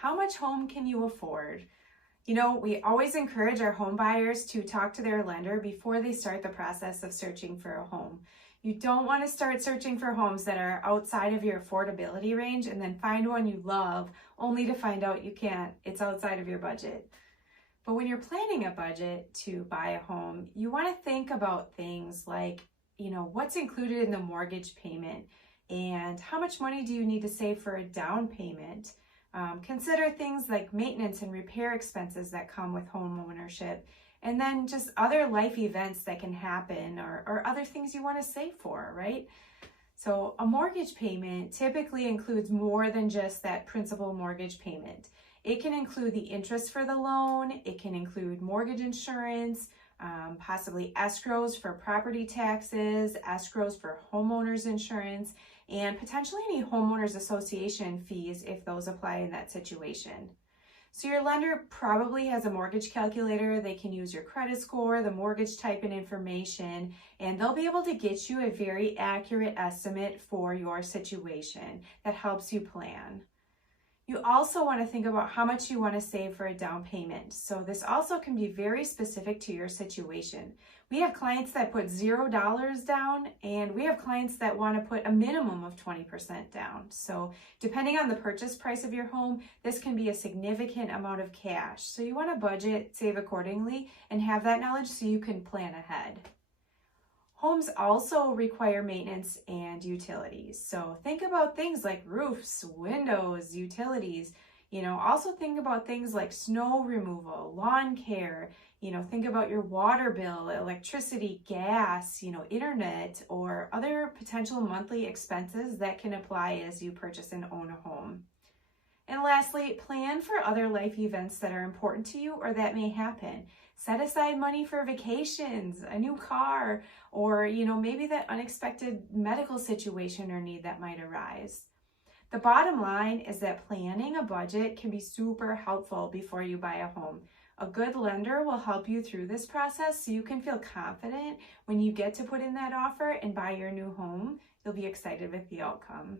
How much home can you afford? You know, we always encourage our home buyers to talk to their lender before they start the process of searching for a home. You don't want to start searching for homes that are outside of your affordability range and then find one you love only to find out you can't, it's outside of your budget. But when you're planning a budget to buy a home, you want to think about things like, what's included in the mortgage payment and how much money do you need to save for a down payment? Consider things like maintenance and repair expenses that come with home ownership, and then just other life events that can happen or other things you want to save for, right? So a mortgage payment typically includes more than just that principal mortgage payment. It can include the interest for the loan, it can include mortgage insurance, possibly escrows for property taxes, escrows for homeowners insurance, and potentially any homeowners association fees if those apply in that situation. So your lender probably has a mortgage calculator. They can use your credit score, the mortgage type and information, and they'll be able to get you a very accurate estimate for your situation that helps you plan. You also want to think about how much you want to save for a down payment. So this also can be very specific to your situation. We have clients that put $0 down, and we have clients that want to put a minimum of 20% down. So depending on the purchase price of your home, this can be a significant amount of cash. So you want to budget, save accordingly, and have that knowledge so you can plan ahead. Homes also require maintenance and utilities. So think about things like roofs, windows, utilities. Also think about things like snow removal, lawn care. Think about your water bill, electricity, gas, internet, or other potential monthly expenses that can apply as you purchase and own a home. And lastly, plan for other life events that are important to you or that may happen. Set aside money for vacations, a new car, or maybe that unexpected medical situation or need that might arise. The bottom line is that planning a budget can be super helpful before you buy a home. A good lender will help you through this process so you can feel confident when you get to put in that offer and buy your new home. You'll be excited with the outcome.